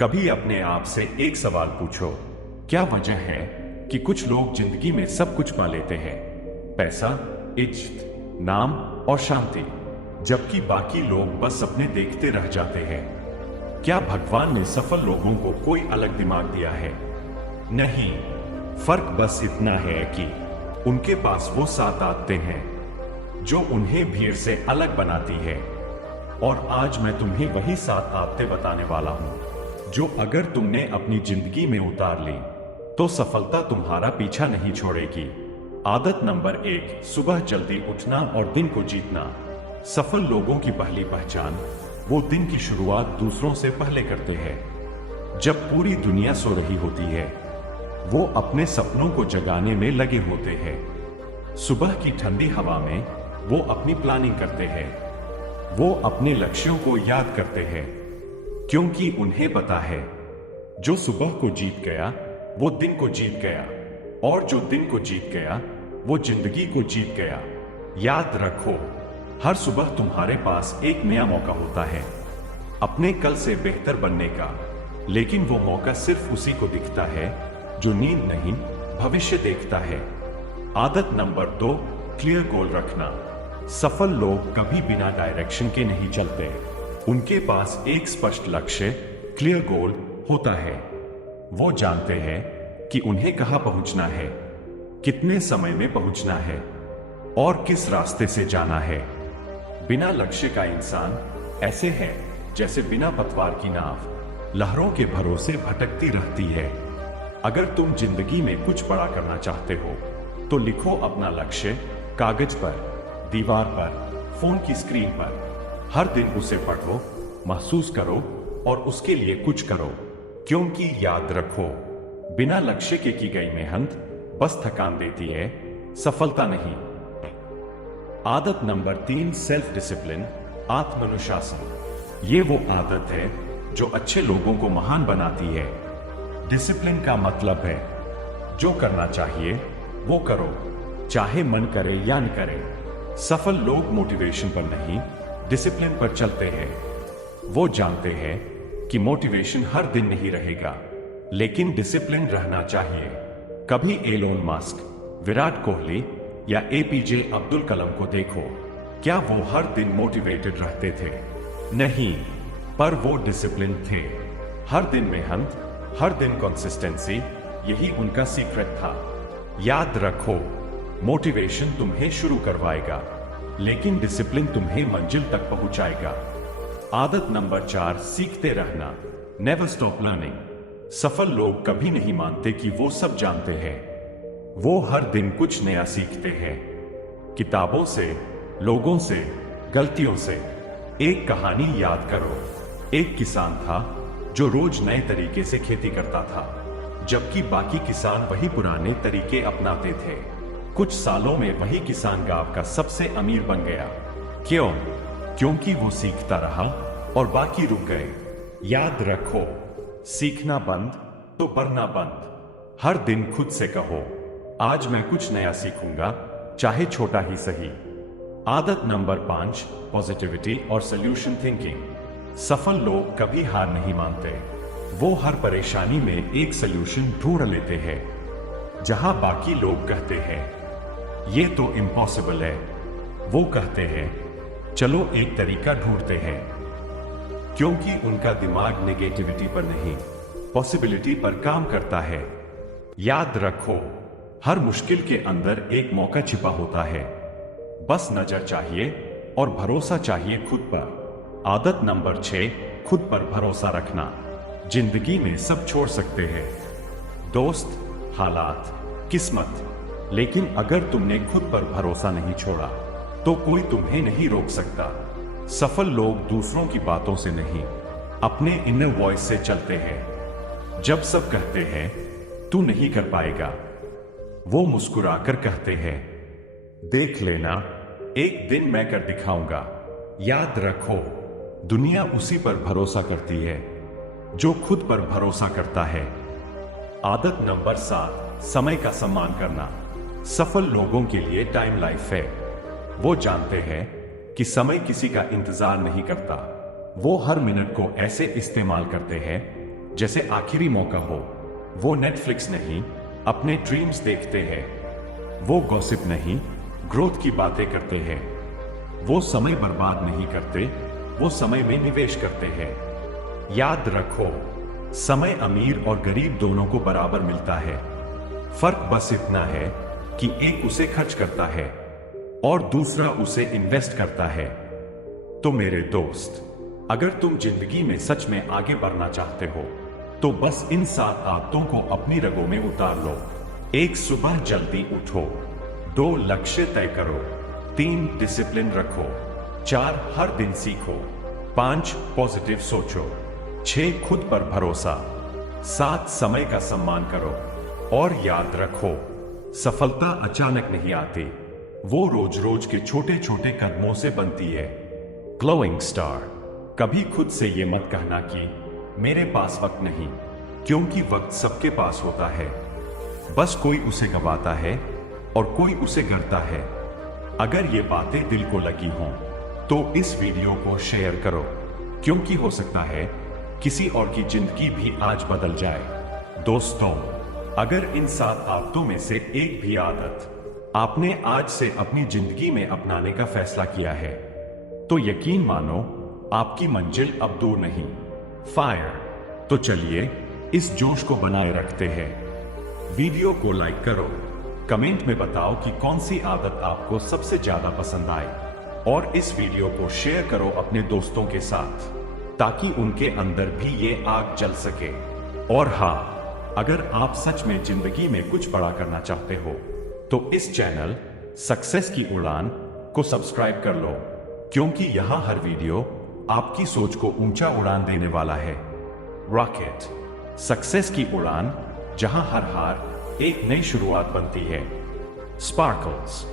कभी अपने आप से एक सवाल पूछो, क्या वजह है कि कुछ लोग जिंदगी में सब कुछ पा लेते हैं? पैसा, इज्जत, नाम और शांति, जबकि बाकी लोग बस अपने देखते रह जाते हैं। क्या भगवान ने सफल लोगों को कोई अलग दिमाग दिया है? नहीं, फर्क बस इतना है कि उनके पास वो 7 आदतें हैं जो उन्हें भीड़ से अलग बनाती है। और आज मैं तुम्हें वही 7 आदतें बताने वाला हूं जो अगर तुमने अपनी जिंदगी में उतार ली तो सफलता तुम्हारा पीछा नहीं छोड़ेगी। आदत नंबर 1, सुबह जल्दी उठना और दिन को जीतना। सफल लोगों की पहली पहचान वो दिन की शुरुआत दूसरों से पहले करते हैं। जब पूरी दुनिया सो रही होती है, वो अपने सपनों को जगाने में लगे होते हैं। सुबह की ठंडी हवा में वो अपनी प्लानिंग करते हैं। वो अपने लक्ष्यों को याद करते हैं, क्योंकि उन्हें पता है जो सुबह को जीत गया वो दिन को जीत गया, और जो दिन को जीत गया वो जिंदगी को जीत गया। याद रखो, हर सुबह तुम्हारे पास एक नया मौका होता है अपने कल से बेहतर बनने का, लेकिन वो मौका सिर्फ उसी को दिखता है जो नींद नहीं, भविष्य देखता है। आदत नंबर 2, क्लियर गोल रखना। सफल लोग कभी बिना डायरेक्शन के नहीं चलते। उनके पास एक स्पष्ट लक्ष्य, क्लियर गोल होता है। वो जानते हैं कि उन्हें कहां पहुंचना है, कितने समय में पहुंचना है और किस रास्ते से जाना है। बिना लक्ष्य का इंसान ऐसे है जैसे बिना पतवार की नाव लहरों के भरोसे भटकती रहती है। अगर तुम जिंदगी में कुछ बड़ा करना चाहते हो तो लिखो अपना लक्ष्य कागज पर, दीवार पर, फोन की स्क्रीन पर। हर दिन उसे पढ़ो, महसूस करो और उसके लिए कुछ करो, क्योंकि याद रखो, बिना लक्ष्य के की गई मेहनत बस थकान देती है, सफलता नहीं। आदत नंबर 3, सेल्फ डिसिप्लिन, आत्मानुशासन। ये वो आदत है जो अच्छे लोगों को महान बनाती है। डिसिप्लिन का मतलब है जो करना चाहिए वो करो, चाहे मन करे या न करे। सफल लोग मोटिवेशन पर नहीं, डिसिप्लिन पर चलते हैं। वो जानते हैं कि मोटिवेशन हर दिन नहीं रहेगा, लेकिन डिसिप्लिन रहना चाहिए। कभी एलोन मस्क, विराट कोहली या एपीजे अब्दुल कलाम को देखो, क्या वो हर दिन मोटिवेटेड रहते थे? नहीं, पर वो डिसिप्लिन थे। हर दिन मेहनत, हर दिन कंसिस्टेंसी, यही उनका सीक्रेट था। याद रखो, मोटिवेशन तुम्हें शुरू करवाएगा, लेकिन डिसिप्लिन तुम्हें मंजिल तक पहुंचाएगा। आदत नंबर 4, सीखते रहना, नेवर स्टॉप लर्निंग। सफल लोग कभी नहीं मानते कि वो सब जानते हैं। वो हर दिन कुछ नया सीखते हैं, किताबों से, लोगों से, गलतियों से। एक कहानी याद करो, एक किसान था जो रोज नए तरीके से खेती करता था, जबकि बाकी किसान वही पुराने तरीके अपनाते थे। कुछ सालों में वही किसान गांव का सबसे अमीर बन गया। क्यों? क्योंकि वो सीखता रहा और बाकी रुक गए। याद रखो, सीखना बंद तो बढ़ना बंद। हर दिन खुद से कहो, आज मैं कुछ नया सीखूंगा, चाहे छोटा ही सही। आदत नंबर 5, पॉजिटिविटी और सॉल्यूशन थिंकिंग। सफल लोग कभी हार नहीं मानते। वो हर परेशानी में एक सॉल्यूशन ढूंढ लेते हैं। जहां बाकी लोग कहते हैं ये तो इम्पॉसिबल है, वो कहते हैं चलो एक तरीका ढूंढते हैं, क्योंकि उनका दिमाग नेगेटिविटी पर नहीं, पॉसिबिलिटी पर काम करता है। याद रखो, हर मुश्किल के अंदर एक मौका छिपा होता है। बस नजर चाहिए और भरोसा चाहिए खुद पर। आदत नंबर 6, खुद पर भरोसा रखना। जिंदगी में सब छोड़ सकते हैं, दोस्त, हालात, किस्मत, लेकिन अगर तुमने खुद पर भरोसा नहीं छोड़ा तो कोई तुम्हें नहीं रोक सकता। सफल लोग दूसरों की बातों से नहीं, अपने इनर वॉइस से चलते हैं। जब सब कहते हैं तू नहीं कर पाएगा, वो मुस्कुराकर कहते हैं देख लेना, एक दिन मैं कर दिखाऊंगा। याद रखो, दुनिया उसी पर भरोसा करती है जो खुद पर भरोसा करता है। आदत नंबर 7, समय का सम्मान करना। सफल लोगों के लिए टाइम लाइफ है। वो जानते हैं कि समय किसी का इंतजार नहीं करता। वो हर मिनट को ऐसे इस्तेमाल करते हैं जैसे आखिरी मौका हो। वो नेटफ्लिक्स नहीं, अपने ड्रीम्स देखते हैं। वो गॉसिप नहीं, ग्रोथ की बातें करते हैं। वो समय बर्बाद नहीं करते, वो समय में निवेश करते हैं। याद रखो, समय अमीर और गरीब दोनों को बराबर मिलता है। फर्क बस इतना है कि एक उसे खर्च करता है और दूसरा उसे इन्वेस्ट करता है। तो मेरे दोस्त, अगर तुम जिंदगी में सच में आगे बढ़ना चाहते हो तो बस इन 7 आदतों को अपनी रगों में उतार लो। 1, सुबह जल्दी उठो। 2, लक्ष्य तय करो। 3, डिसिप्लिन रखो। 4, हर दिन सीखो। 5, पॉजिटिव सोचो। 6, खुद पर भरोसा। 7, समय का सम्मान करो। और याद रखो, सफलता अचानक नहीं आती, वो रोज रोज के छोटे छोटे कदमों से बनती है। ग्लोइंग स्टार, कभी खुद से ये मत कहना कि मेरे पास वक्त नहीं, क्योंकि वक्त सबके पास होता है। बस कोई उसे गंवाता है और कोई उसे गढ़ता है। अगर ये बातें दिल को लगी हों तो इस वीडियो को शेयर करो, क्योंकि हो सकता है किसी और की जिंदगी भी आज बदल जाए। दोस्तों, अगर इन 7 आदतों में से एक भी आदत आपने आज से अपनी जिंदगी में अपनाने का फैसला किया है तो यकीन मानो आपकी मंजिल अब दूर नहीं, फायर। तो चलिए इस जोश को बनाए रखते हैं। वीडियो को लाइक करो, कमेंट में बताओ कि कौन सी आदत आपको सबसे ज्यादा पसंद आई, और इस वीडियो को शेयर करो अपने दोस्तों के साथ ताकि उनके अंदर भी ये आग जल सके। और हाँ, अगर आप सच में जिंदगी में कुछ बड़ा करना चाहते हो तो इस चैनल सक्सेस की उड़ान को सब्सक्राइब कर लो, क्योंकि यहां हर वीडियो आपकी सोच को ऊंचा उड़ान देने वाला है। रॉकेट, सक्सेस की उड़ान, जहां हर हार एक नई शुरुआत बनती है। स्पार्कल्स,